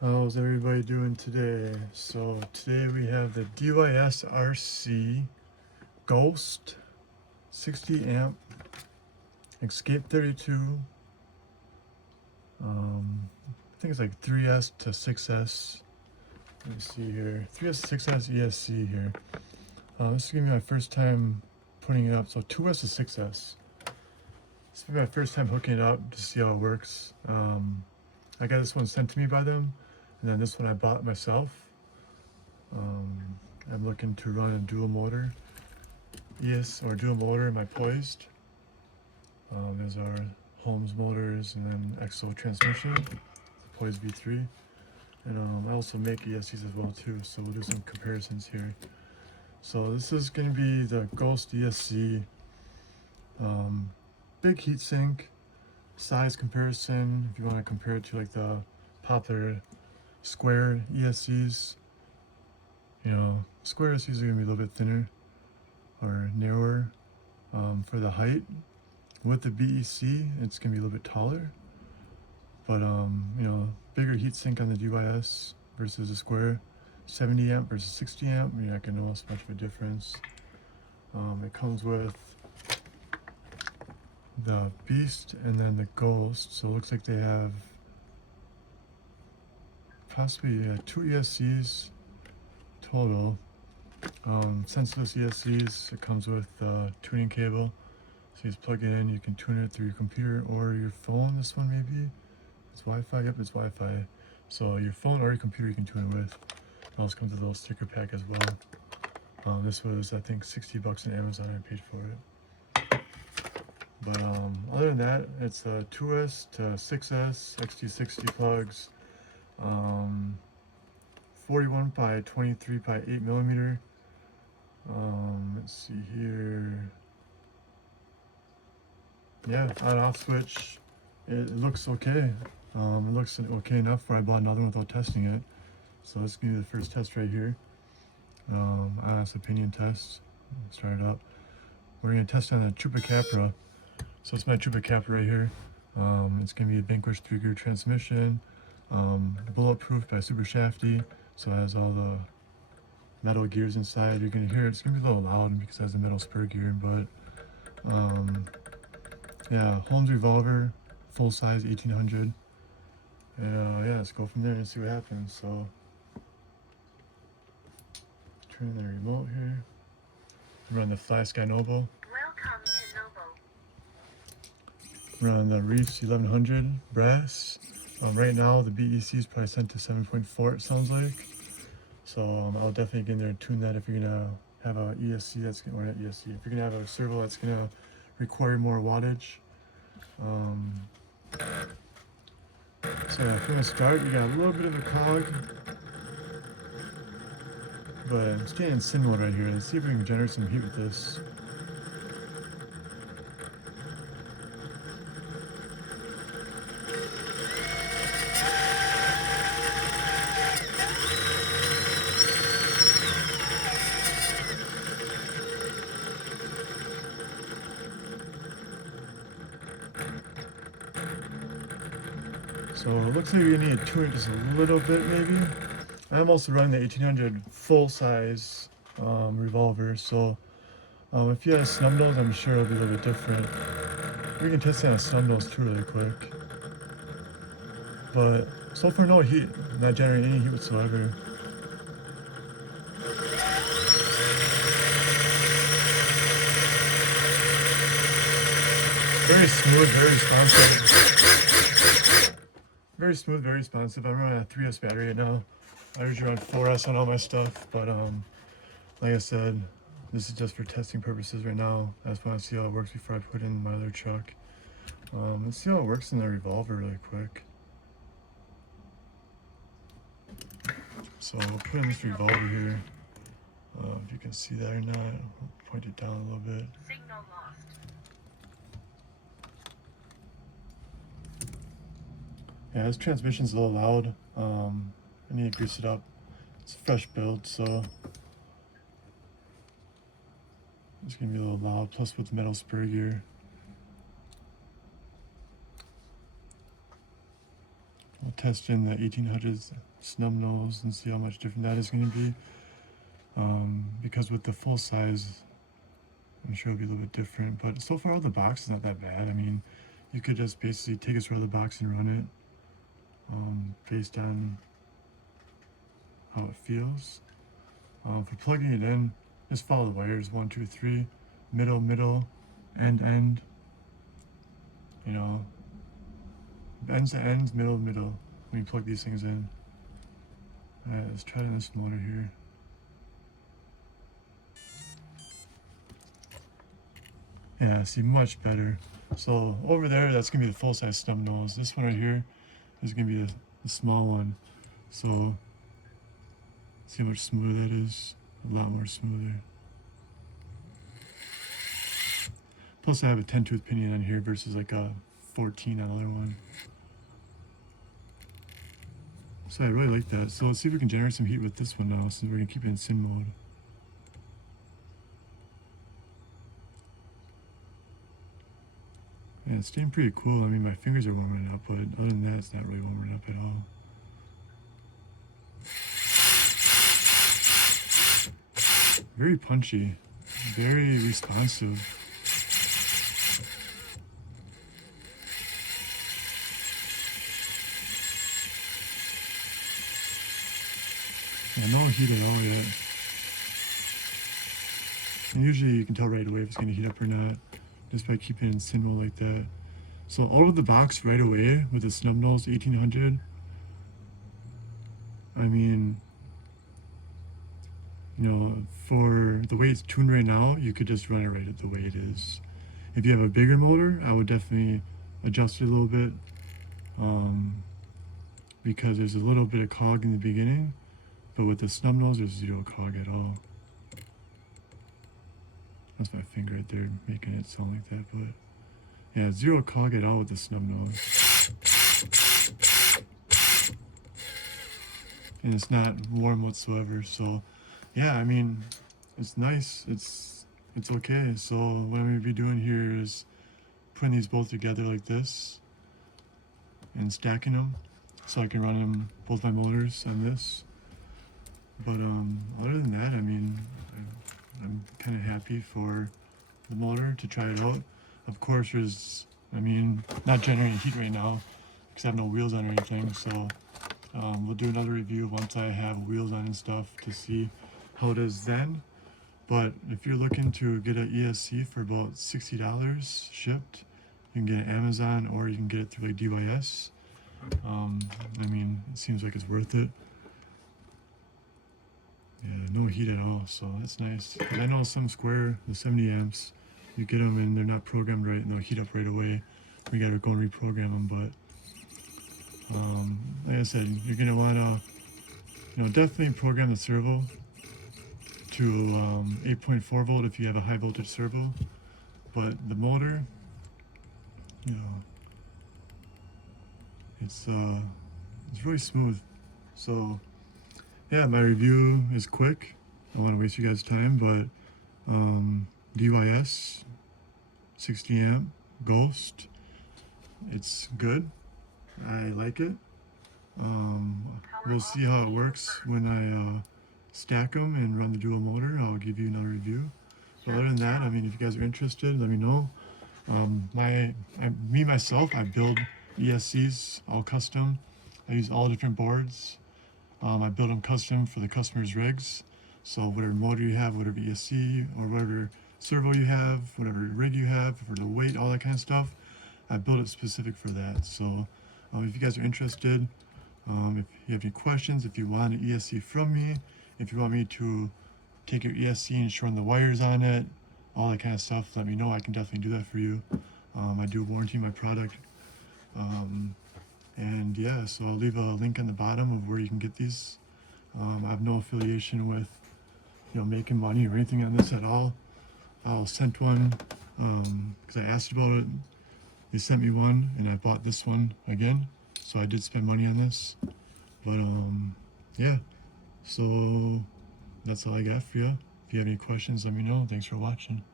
How's everybody doing today? So today we have the DYS RC Ghost 60 amp escape32. I think it's like 3S to 6S. Let me see here. 3S 6S ESC here. This is gonna be my first time putting it up. So 2S to 6S. This will be my first time hooking it up to see how it works. I got this one sent to me by them, and then this one I bought myself. I'm looking to run a dual motor, dual motor in my poised. There's our Holms motors and then EXO transmission, poised V3. And I also make ESCs as well too, so we'll do some comparisons here. So this is going to be the Ghost ESC. Big heatsink, size comparison, if you want to compare it to like the popular square ESCs. You know, square ESCs are going to be a little bit thinner or narrower for the height. With the BEC, it's going to be a little bit taller. But, you know, bigger heatsink on the DYS versus the square. 70 amp versus 60 amp, you're not going to notice much of a difference. It comes with the Beast and then the Ghost, so it looks like they have possibly 2 ESCs total. Senseless ESCs, it comes with a tuning cable, so you just plug it in, you can tune it through your computer or your phone. This one maybe, it's Wi-Fi, yep, it's Wi-Fi. So your phone or your computer you can tune it with. It also comes with a little sticker pack as well. This was, I think, 60 bucks on Amazon. I paid for it. But other than that, it's a 2S to 6S XT60 plugs, 41 by 23 by 8 millimeter. Let's see here. Yeah, on off switch, it looks okay. It looks okay enough where I bought another one without testing it. So let's give you the first test right here. Honest opinion test. Start it up. We're gonna test on the Chupacabra. So it's my Chupacabra right here. It's gonna be a Vanquish 3-gear transmission, bulletproof by Super Shafty. So it has all the metal gears inside. You're gonna hear it's gonna be a little loud because it has a metal spur gear, but yeah, Holmes revolver, full size 1800. And yeah, let's go from there and see what happens. So turn the remote here. Run the Fly Sky Noble. Welcome to Noble. Run the Reefs 1100 brass. Right now the BEC is probably set to 7.4, it sounds like. So I'll definitely get in there and tune that if you're gonna have a ESC that's gonna, or not ESC, if you're gonna have a servo that's gonna require more wattage. So yeah, if we're gonna start, you got a little bit of a cog, but I'm staying in sin mode right here. Let's see if we can generate some heat with this. So it looks like you're gonna need to tune it just a little bit maybe. I'm also running the 1800 full size revolver, so if you had a snub nose, I'm sure it'll be a little bit different. We can test it on a snub nose too really quick. But so far no heat, not generating any heat whatsoever. Very smooth, very responsive. Very smooth, very responsive. I'm running a 3S battery right now. I usually run 4S on all my stuff, but like I said, this is just for testing purposes right now. I just want to see how it works before I put it in my other truck. Let's see how it works in the revolver really quick. So I'll put in this revolver here. If you can see that or not, I'll point it down a little bit. Signal lost. Yeah, this transmission's a little loud. I need to grease it up. It's a fresh build, so it's gonna be a little loud, plus with metal spur gear. I'll test in the 1800s snub nose and see how much different that is going to be. Because with the full size, I'm sure it'll be a little bit different. But so far, the box is not that bad. I mean, you could just basically take a thread of the box and run it based on how it feels. For plugging it in, just follow the wires 1, 2, 3, middle, middle, end. You know, ends to ends, middle, middle. When you plug these things in. Alright, let's try this motor here. Yeah, see, much better. So over there, that's gonna be the full size snub nose. This one right here is gonna be the small one. So see how much smoother that is? A lot more smoother. Plus I have a 10-tooth pinion on here versus like a 14 on the other one. So I really like that. So let's see if we can generate some heat with this one now, since we're gonna keep it in sin mode. Yeah, it's staying pretty cool. I mean, my fingers are warming up, but other than that, it's not really warming up at all. Very punchy, very responsive. Yeah, no heat at all yet. And usually you can tell right away if it's going to heat up or not, just by keeping it in sin mode like that. So out of the box right away with the snub nose 1800, I mean, you know, for the way it's tuned right now, you could just run it right at the way it is. If you have a bigger motor, I would definitely adjust it a little bit, because there's a little bit of cog in the beginning, but with the snub nose, there's zero cog at all. That's my finger right there making it sound like that, but yeah, zero cog at all with the snub nose. And it's not warm whatsoever, so yeah, I mean, it's nice, it's okay. So what I'm going to be doing here is putting these both together like this and stacking them so I can run them, both my motors on this. But other than that, I mean, I'm kind of happy for the motor to try it out. Of course, there's, I mean, not generating heat right now because I have no wheels on or anything, so we'll do another review once I have wheels on and stuff to see how it is then. But if you're looking to get an ESC for about $60 shipped, you can get it Amazon or you can get it through like DYS. I mean, it seems like it's worth it. Yeah, no heat at all, so that's nice. I know some Square, the 70 amps, you get them and they're not programmed right and they'll heat up right away. We gotta go and reprogram them, but like I said, you're gonna wanna, you know, definitely program the servo to 8.4 volt if you have a high voltage servo. But the motor, you know, it's really smooth. So yeah, my review is quick. I don't want to waste you guys' time, but DYS 60 amp Ghost, it's good. I like it. We'll see how it works when I stack them and run the dual motor. I'll give you another review. So other than that, I mean, if you guys are interested, let me know. Myself, I build ESCs all custom. I use all different boards. I build them custom for the customer's rigs. So whatever motor you have, whatever ESC or whatever servo you have, whatever rig you have, for the weight, all that kind of stuff, I build it specific for that. So if you guys are interested, if you have any questions, if you want an ESC from me, if you want me to take your ESC and shorten the wires on it, all that kind of stuff, let me know. I can definitely do that for you. I do warranty my product. And yeah, so I'll leave a link on the bottom of where you can get these. I have no affiliation with, you know, making money or anything on this at all. I sent one because I asked about it. They sent me one, and I bought this one again. So I did spend money on this. But yeah, so that's all I got for you. If you have any questions, let me know. Thanks for watching.